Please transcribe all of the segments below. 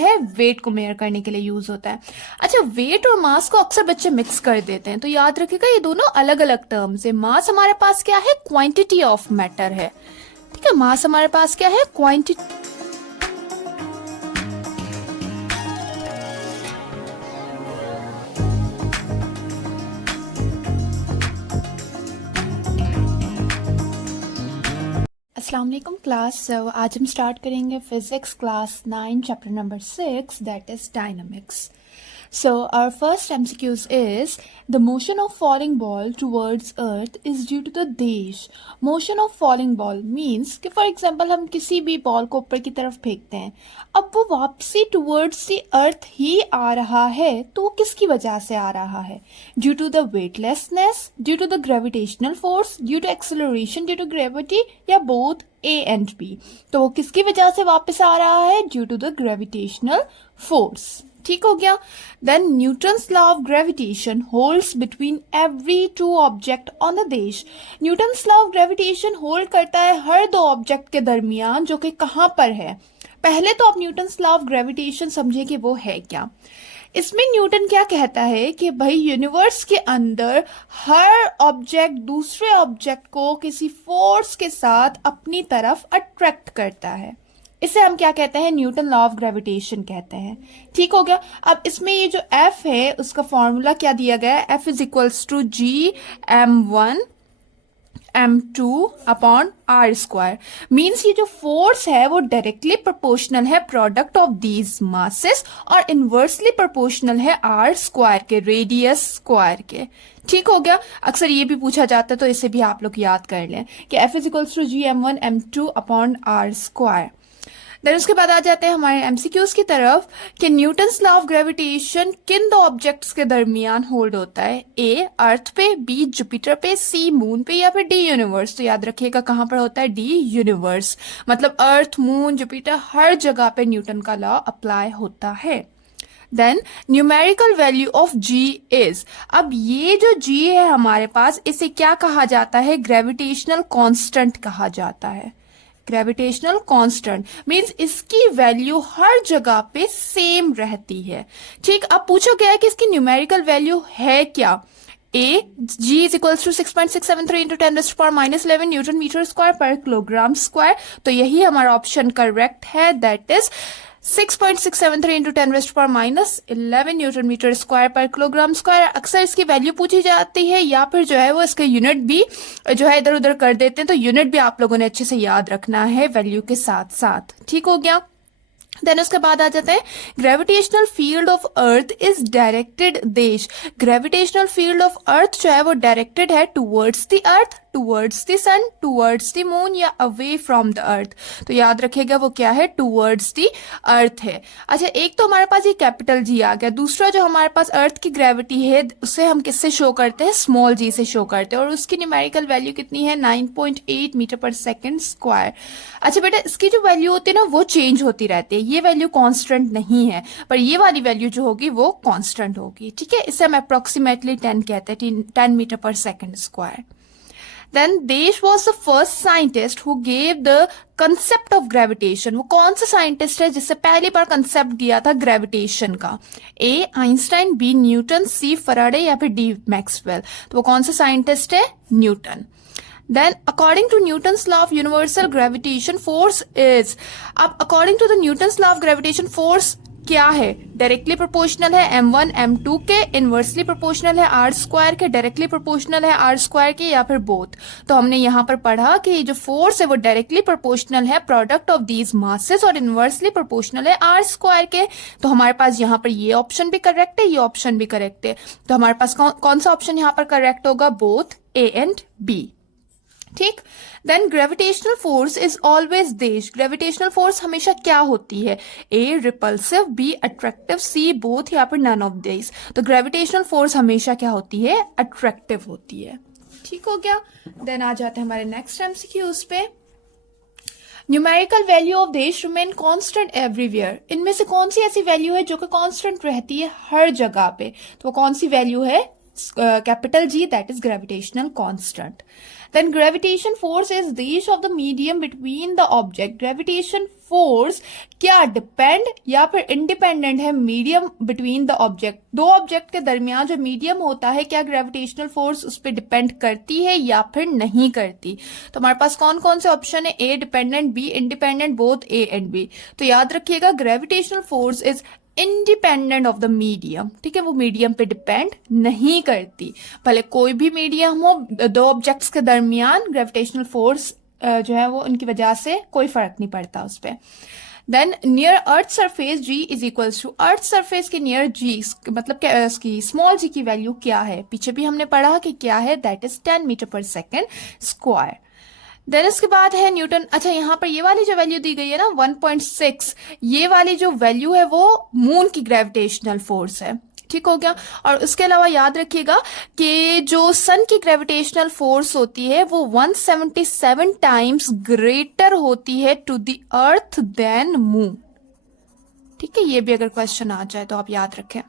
है वेट को मेयर करने के लिए यूज होता है। अच्छा, वेट और मास को अक्सर बच्चे मिक्स कर देते हैं, तो याद रखिएगा ये दोनों अलग अलग टर्म्स है। मास हमारे पास क्या है? क्वांटिटी ऑफ मैटर है। ठीक है, मास हमारे पास क्या है? क्वांटिटी। अस्सलाम वालेकुम क्लास। आज हम स्टार्ट करेंगे physics class 9 chapter number 6 that is dynamics. So our first MCQs is the motion of falling ball towards earth is due to the dash. Motion of falling ball means कि for example हम किसी भी ball को ऊपर की तरफ फेंकते हैं, अब वो वापसी towards the earth ही आ रहा है, तो वो किसकी वजह से आ रहा है? Due to the weightlessness, due to the gravitational force, due to acceleration, due to gravity, या both A and B। तो वो किसकी वजह से वापस आ रहा है? Due to the gravitational force। ठीक हो गया। Then Newton's law of gravitation holds between every two object on the dash. Newton's law of gravitation hold करता है हर दो ऑब्जेक्ट के दरमियान, जो कि कहां पर है। पहले तो आप न्यूटन्स लॉ ऑफ ग्रेविटेशन समझे कि वो है क्या। इसमें न्यूटन क्या कहता है कि भाई यूनिवर्स के अंदर हर ऑब्जेक्ट दूसरे ऑब्जेक्ट को किसी फोर्स के साथ अपनी तरफ अट्रैक्ट करता है। इसे हम क्या कहते हैं? न्यूटन लॉ ऑफ ग्रेविटेशन कहते हैं। ठीक हो गया। अब इसमें ये जो F है उसका फॉर्मूला क्या दिया गया है? F is equals to G(m1 m2 upon R square. Means ये जो फोर्स है वो डायरेक्टली प्रोपोर्शनल है प्रोडक्ट ऑफ दीज मासेस और इनवर्सली प्रोपोर्शनल है आर स्क्वायर के, रेडियस स्क्वायर के। ठीक हो गया। अक्सर ये भी पूछा जाता है, तो इसे भी आप लोग याद कर लें कि F is equals to G(m1 m2 upon R square. Then उसके बाद आ जाते हैं हमारे एमसीक्यूज की तरफ कि न्यूटन्स लॉ ऑफ ग्रेविटेशन किन दो ऑब्जेक्ट्स के दरमियान होल्ड होता है? ए अर्थ पे, बी जुपिटर पे, सी मून पे, या फिर डी यूनिवर्स। तो याद रखिएगा कहां पर होता है? D universe. मतलब अर्थ, मून, जुपिटर हर जगह पे न्यूटन का लॉ अप्लाई होता है। Then numerical value of G is, अब ये जो जी है हमारे पास, इसे क्या कहा जाता है? ग्रेविटेशनल कांस्टेंट कहा जाता है। ग्रेविटेशनल कांस्टेंट मींस इसकी वैल्यू हर जगह पे सेम रहती है। ठीक, अब पूछो क्या है कि इसकी न्यूमेरिकल वैल्यू है क्या? A G is equals to 6.673 into 10⁻⁻11 newton metre square पर किलोग्राम स्क्वायर। तो यही हमारा ऑप्शन करेक्ट है, that is 6.673 into 10⁻11 newton metre square पर किलोग्राम स्क्वायर। अक्सर इसकी वैल्यू पूछी जाती है, या फिर जो है वो इसके यूनिट भी जो है इधर उधर कर देते हैं, तो यूनिट भी आप लोगों ने अच्छे से याद रखना है वैल्यू के साथ साथ। ठीक हो गया। देन उसके बाद आ जाते हैं gravitational field of earth is directed dash. Gravitational field of earth जो है वो डायरेक्टेड है towards the earth, towards the sun, towards the moon, या अवे फ्रॉम द अर्थ। तो याद रखिएगा वो क्या है? टुवर्ड्स द अर्थ है। अच्छा, एक तो हमारे पास ये कैपिटल जी आ गया। दूसरा जो हमारे पास अर्थ की ग्रेविटी है उसे हम किससे शो करते हैं? स्मॉल जी से शो करते हैं, और उसकी न्यूमेरिकल वैल्यू कितनी है? 9.8 मीटर पर सेकेंड स्क्वायर। अच्छा बेटा, इसकी जो वैल्यू होती है ना वो चेंज होती रहती है, ये वैल्यू कांस्टेंट नहीं है, पर ये वाली वैल्यू जो होगी वो कांस्टेंट होगी। ठीक है, इसे हम अप्रोक्सीमेटली 10 कहते हैं, 10 मीटर पर second square. Then Desh was the first scientist who gave the concept of gravitation। वो कौन सा साइंटिस्ट है जिससे पहली बार कंसेप्ट दिया था ग्रेविटेशन का? ए आइंस्टाइन, बी न्यूटन, सी फराडे, या फिर डी मैक्सवेल। तो वो कौन सा साइंटिस्ट है? Newton. Then according to Newton's law of universal gravitation force is, अब according to the Newton's law of gravitation force क्या है? डायरेक्टली प्रोपोर्शनल है m1 m2 के, इनवर्सली प्रोपोर्शनल है आर स्क्वायर के, डायरेक्टली प्रोपोर्शनल है आर स्क्वायर के, या फिर बोथ। तो हमने यहाँ पर पढ़ा कि ये जो फोर्स है वो डायरेक्टली प्रोपोर्शनल है प्रोडक्ट ऑफ दीज मासेस और इनवर्सली प्रोपोर्शनल है आर स्क्वायर के। तो हमारे पास यहाँ पर ये ऑप्शन भी करेक्ट है, ये ऑप्शन भी करेक्ट है। तो हमारे पास कौन सा ऑप्शन यहाँ पर करेक्ट होगा? Both A and B. ठीक। Then gravitational force is always dash. Gravitational force हमेशा क्या होती है? A repulsive, B attractive, C both, या फिर नन ऑफ दिस। तो ग्रेविटेशनल फोर्स हमेशा क्या होती है? अट्रैक्टिव होती है। ठीक हो गया। देन आ जाते हैं हमारे नेक्स्ट एमसीक्यूज पे। न्यूमेरिकल वैल्यू ऑफ देश रिमेन कांस्टेंट एवरीवेयर। इनमें से कौन सी ऐसी वैल्यू है जो कि कांस्टेंट रहती है हर जगह पे? तो वो कौन सी वैल्यू है? Capital G, that is gravitational constant. Then gravitation force is dash of the medium between the object. Gravitation force क्या डिपेंड या फिर इंडिपेंडेंट है मीडियम बिटवीन द ऑब्जेक्ट, दो ऑब्जेक्ट के दरमियान जो मीडियम होता है, क्या ग्रेविटेशनल फोर्स उस पर डिपेंड करती है या फिर नहीं करती। तो हमारे पास कौन कौन से ऑप्शन है, A dependent, B independent, both A and B. तो याद रखिएगा gravitational force is independent of the medium, ठीक है, वो मीडियम पे डिपेंड नहीं करती। भले कोई भी मीडियम हो, दो ऑब्जेक्ट्स के दरमियान ग्रेविटेशनल फोर्स जो है वो उनकी वजह से कोई फर्क नहीं पड़ता उस पर। Then near earth surface G is equals to, earth surface के नियर जी मतलब क्या, इसकी स्मॉल जी की वैल्यू क्या है, पीछे भी हमने पढ़ा कि क्या है, दैट इज 10 मीटर पर सेकेंड स्क्वायर। देन इसके बाद है न्यूटन, अच्छा यहाँ पर ये वाली जो वैल्यू दी गई है ना 1.6, ये वाली जो वैल्यू है वो मून की ग्रेविटेशनल फोर्स है, ठीक हो गया। और उसके अलावा याद रखिएगा कि जो सन की ग्रेविटेशनल फोर्स होती है वो 177 टाइम्स ग्रेटर होती है to the earth than moon, ठीक है, ये भी अगर क्वेश्चन आ जाए तो आप याद रखें।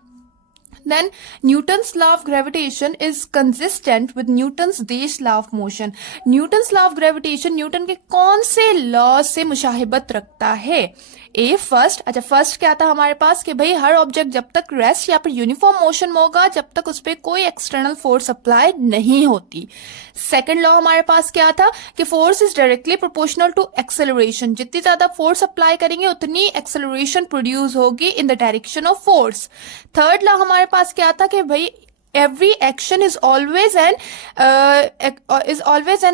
Then Newton's law of gravitation is consistent with Newton's Desh law of motion. Newton's law of gravitation Newton के कौन से लॉ से मुशाहिबत रखता है? ए फर्स्ट, अच्छा फर्स्ट क्या था हमारे पास कि भाई हर ऑब्जेक्ट जब तक रेस्ट या फिर यूनिफॉर्म मोशन में होगा जब तक उस पर कोई एक्सटर्नल फोर्स अप्लाई नहीं होती। सेकंड लॉ हमारे पास क्या था कि force is directly proportional to acceleration, जितनी ज्यादा फोर्स अप्लाई करेंगे उतनी एक्सेलरेशन प्रोड्यूस होगी in the direction of force. Third law हमारे पास क्या था कि भाई every action is always an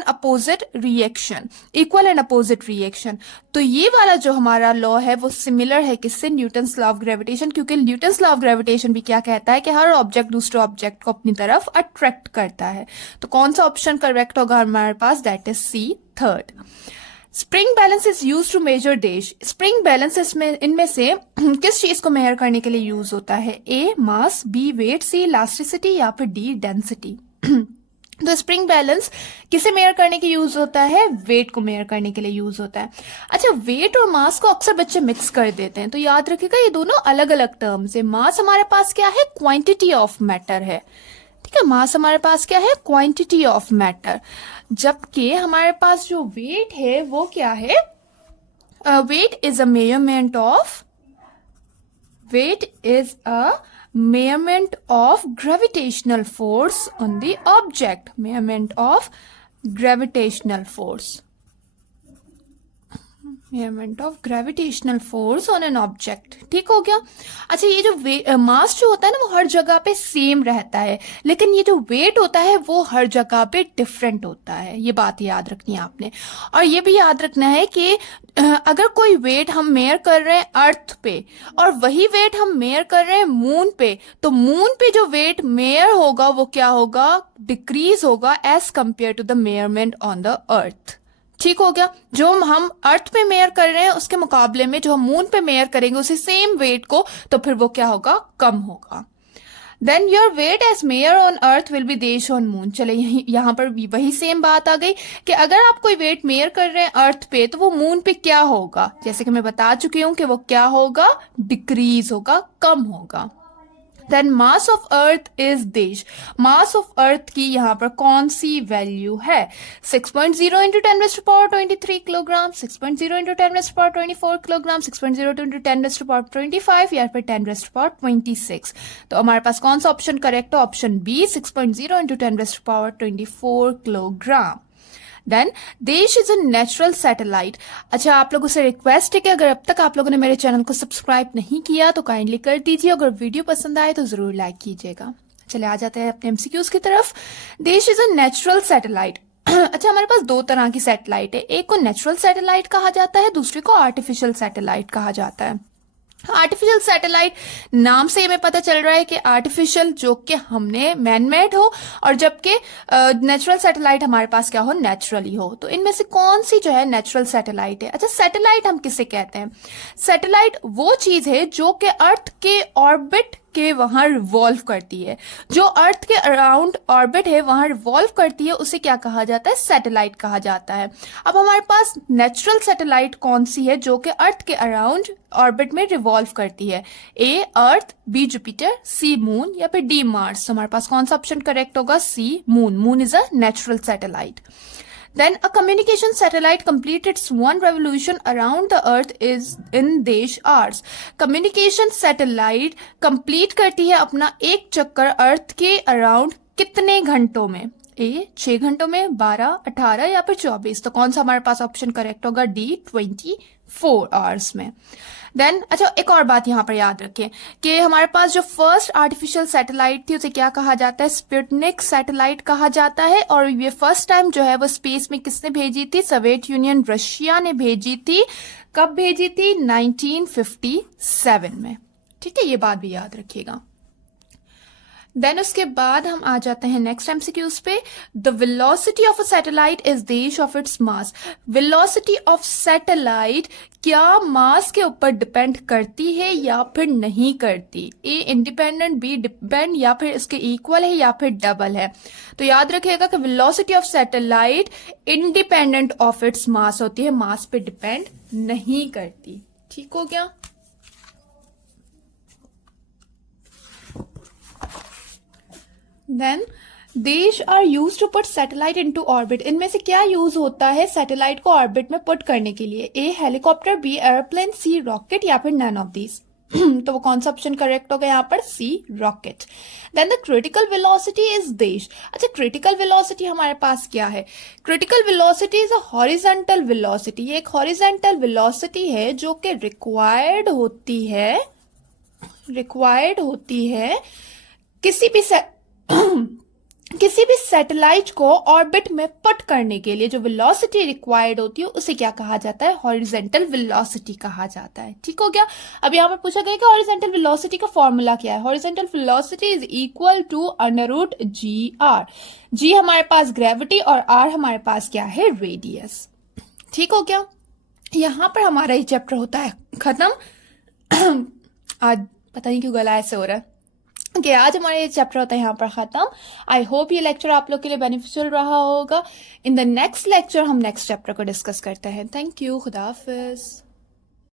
opposite reaction, equal and opposite reaction। तो ये वाला जो हमारा लॉ है वो सिमिलर है किससे, न्यूटन्स लॉ ऑफ ग्रेविटेशन, क्योंकि न्यूटन्स लॉ ऑफ ग्रेविटेशन भी क्या कहता है कि हर ऑब्जेक्ट दूसरे ऑब्जेक्ट को अपनी तरफ अट्रैक्ट करता है। तो कौन सा ऑप्शन करेक्ट होगा हमारे पास, that is C third. Spring balance is use to measure dash, spring balance इसमें इनमें से किस चीज को मेजर करने के लिए यूज होता है, ए मास, बी वेट, सी इलास्टिसिटी या फिर डी डेंसिटी। तो स्प्रिंग बैलेंस किसे मेजर करने के यूज होता है, वेट को मेजर करने के लिए यूज होता है। अच्छा वेट और मास को अक्सर बच्चे मिक्स कर देते हैं, तो याद रखिएगा ये दोनों अलग अलग टर्म्स है। मास हमारे पास क्या है, क्वांटिटी ऑफ मैटर है, ठीक है, मास हमारे पास क्या है, क्वांटिटी ऑफ मैटर, जबकि हमारे पास जो वेट है वो क्या है, weight is a measurement of gravitational force on the object, measurement of gravitational force, measurement of gravitational force on an object, ठीक हो गया। अच्छा ये जो मास जो होता है ना वो हर जगह पे सेम रहता है, लेकिन ये जो वेट होता है वो हर जगह पे डिफरेंट होता है, ये बात याद रखनी है आपने। और ये भी याद रखना है कि अगर कोई वेट हम मेयर कर रहे हैं अर्थ पे और वही वेट हम मेयर कर रहे हैं मून पे, तो मून पे जो वेट मेयर होगा वो क्या होगा, डिक्रीज होगा as compare to the measurement on the earth, ठीक हो गया। जो हम अर्थ पे मेयर कर रहे हैं उसके मुकाबले में जो हम मून पे मेयर करेंगे उसी सेम वेट को, तो फिर वो क्या होगा, कम होगा। Then your weight as measure on earth will be dash on moon. चले यहाँ पर भी वही सेम बात आ गई कि अगर आप कोई वेट मेयर कर रहे हैं अर्थ पे तो वो मून पे क्या होगा, जैसे कि मैं बता चुकी हूं कि वो क्या होगा, डिक्रीज होगा, कम होगा। Then mass of earth is dash, mass of अर्थ की यहाँ पर कौन सी वैल्यू है, 6.0 into 10⁻23 kilogram, 6.0 into 10⁻24 kilogram, 6.0 into 10⁻25 या फिर 10⁻26। तो हमारे पास कौन सा ऑप्शन करेक्ट है, option B 6.0 into 10⁻24 kilogram. Then dash is a natural satellite. अच्छा आप लोगों से रिक्वेस्ट है कि अगर अब तक आप लोगों ने मेरे चैनल को सब्सक्राइब नहीं किया तो काइंडली कर दीजिए, अगर वीडियो पसंद आए तो जरूर लाइक कीजिएगा। चले आ जाते हैं अपने एमसीक्यूज की तरफ। देश इज अ नेचुरल सैटेलाइट। अच्छा हमारे पास दो तरह की सैटेलाइट है, एक को नेचुरल सैटेलाइट कहा जाता है, दूसरी को आर्टिफिशियल सैटेलाइट कहा जाता है। आर्टिफिशियल सैटेलाइट नाम से हमें पता चल रहा है कि आर्टिफिशियल जो कि हमने मैनमेड हो और जबकि नेचुरल सैटेलाइट हमारे पास क्या हो, नेचुरली हो। तो इनमें से कौन सी जो है नेचुरल सैटेलाइट है। अच्छा सैटेलाइट हम किसे कहते हैं, सैटेलाइट वो चीज है जो कि अर्थ के ऑर्बिट के वहां रिवॉल्व करती है, जो अर्थ के अराउंड ऑर्बिट है वहां रिवॉल्व करती है, उसे क्या कहा जाता है? सैटेलाइट कहा जाता है। अब हमारे पास नेचुरल सैटेलाइट कौन सी है जो कि अर्थ के अराउंड ऑर्बिट में रिवॉल्व करती है? ए अर्थ, बी जुपिटर, सी मून या फिर डी मार्स। तो हमारे पास कौन सा ऑप्शन करेक्ट होगा? C moon. Moon is a natural satellite. Then a communication satellite complete its one revolution around the earth is in dash hours. Communication satellite complete करती है अपना एक चक्कर अर्थ के अराउंड कितने घंटों में? ए 6 घंटों में, 12, 18 या फिर 24। तो कौन सा हमारे पास ऑप्शन करेक्ट होगा? डी 24 आवर्स में। देन अच्छा, एक और बात यहाँ पर याद रखें कि हमारे पास जो फर्स्ट आर्टिफिशियल सैटेलाइट थी उसे क्या कहा जाता है? स्पुतनिक सैटेलाइट कहा जाता है। और ये फर्स्ट टाइम जो है वो स्पेस में किसने भेजी थी? सोवियत यूनियन, रशिया ने भेजी थी। कब भेजी थी? 1957 में। ठीक है, ये बात भी याद रखिएगा। देन उसके बाद हम आ जाते हैं नेक्स्ट एमसीक्यूज पे। The velocity of a satellite is dash of its mass. Velocity of satellite क्या मास के ऊपर डिपेंड करती है या फिर नहीं करती? ए इंडिपेंडेंट, बी डिपेंड या फिर इसके इक्वल है या फिर डबल है। तो याद रखिएगा कि velocity of satellite independent of its मास होती है, मास पे डिपेंड नहीं करती। ठीक हो गया। Then dash are use to put satellite into orbit. इनमें से क्या यूज होता है सैटेलाइट को ऑर्बिट में पुट करने के लिए? ए हेलीकॉप्टर, बी एयरप्लेन, सी रॉकेट या फिर नन ऑफ दीज। तो वो कौन सा ऑप्शन करेक्ट होगा यहाँ पर? C rocket. Then the critical velocity is dash. अच्छा, क्रिटिकल वेलोसिटी हमारे पास क्या है? Critical velocity is a horizontal velocity. ये एक हॉरिजॉन्टल वेलोसिटी है जो कि रिक्वायर्ड होती है किसी भी सैटेलाइट को ऑर्बिट में पुट करने के लिए। जो वेलोसिटी रिक्वायर्ड होती है उसे क्या कहा जाता है? हॉरिजॉन्टल वेलोसिटी कहा जाता है। ठीक हो गया। अब यहां पर पूछा गया कि हॉरिजॉन्टल वेलोसिटी का फॉर्मूला क्या है? Horizontal velocity is equal to under root GR। G हमारे पास ग्रेविटी और R हमारे पास क्या है? रेडियस। ठीक हो गया। यहां पर हमारा ये चैप्टर होता है खत्म। आज पता नहीं क्यों गला ऐसे हो रहा है कि आज हमारा ये चैप्टर होता है यहाँ पर खत्म। आई होप ये लेक्चर आप लोग के लिए बेनिफिशियल रहा होगा। इन द नेक्स्ट लेक्चर हम नेक्स्ट चैप्टर को डिस्कस करते हैं। Thank you. खुदा हाफिज।